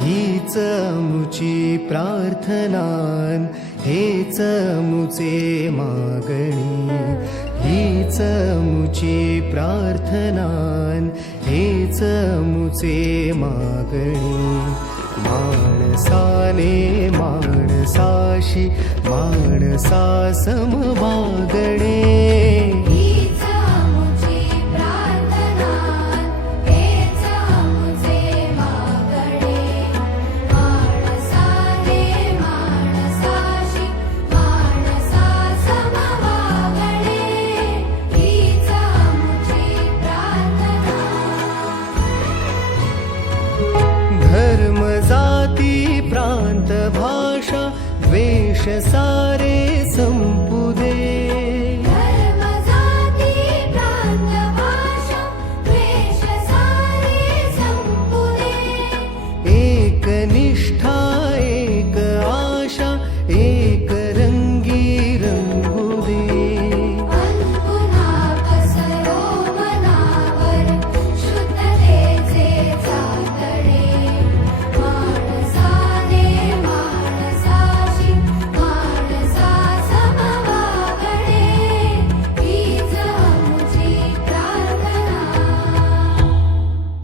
हीच मुची प्रार्थनान, हेच मुचे मागणी. हीच मुची प्रार्थनान, हेच मुचे मागणी. माणसाने माणसाशी माणसा सम वागणे. हीच मुची प्रार्थना, हेच मुचे मागणे. माणसाने माणसाशी माणसा सम वागणे. हीच मुची प्रार्थना. धर्म जाती प्रांत भाषा द्वेष सारे संपू